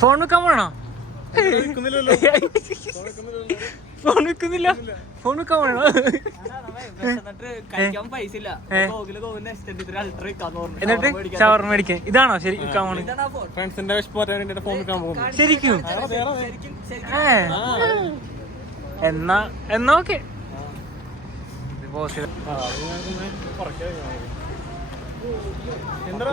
Phone വെക്കാൻ വേണോ? Phone വെക്കുന്നില്ല. ഫോൺ വെക്കാൻ വേണോ? എന്നിട്ട് ഷവർമ മേടിക്കാൻ ഇതാണോ ശരി വെക്കാൻ പോണത്? ശരിക്കും? എന്നാ ഓക്കെ. എന്താ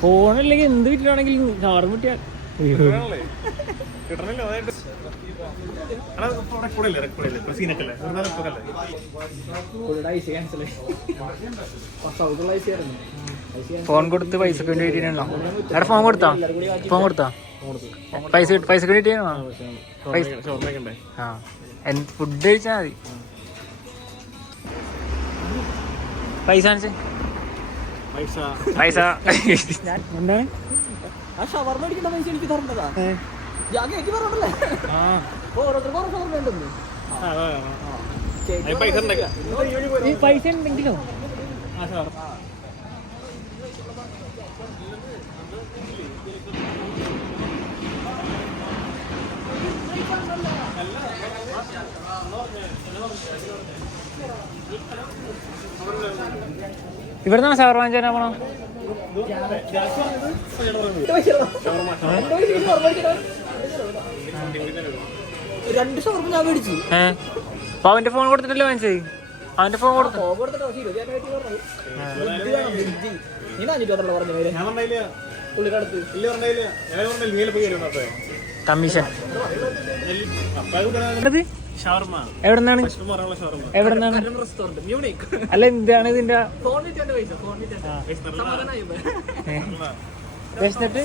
ഫോണില്ലെങ്കിൽ എന്ത് വിറ്റാണെങ്കിലും ഷവർമ കിട്ടിയാൽ ഫോൺ കൊടുത്ത് പൈസക്ക് വേണ്ടി കിട്ടിയിട്ടുണ്ടോ? അവിടെ ഫോൺ കൊടുത്താ പൈസക്ക് വേണ്ടിയിട്ടാണോ? ആ ഫുഡ് കഴിച്ചാൽ മതി. പൈസ പൈസ എന്താണ് പൈസ ഉണ്ടെങ്കിലോ? ഇവിടുന്നാണ് ഷവർമ വാങ്ങിച്ചാൽ പോണോ? അപ്പൊ അവന്റെ ഫോൺ കൊടുത്തിട്ടല്ലേ വാങ്ങിച്ചേ? അവന്റെ ഫോൺ കൊടുത്തു. കമ്മീഷൻ എവിടെന്നാണ്? അല്ല എന്താണ് ഇതിന്റെ വിശന്നിട്ട്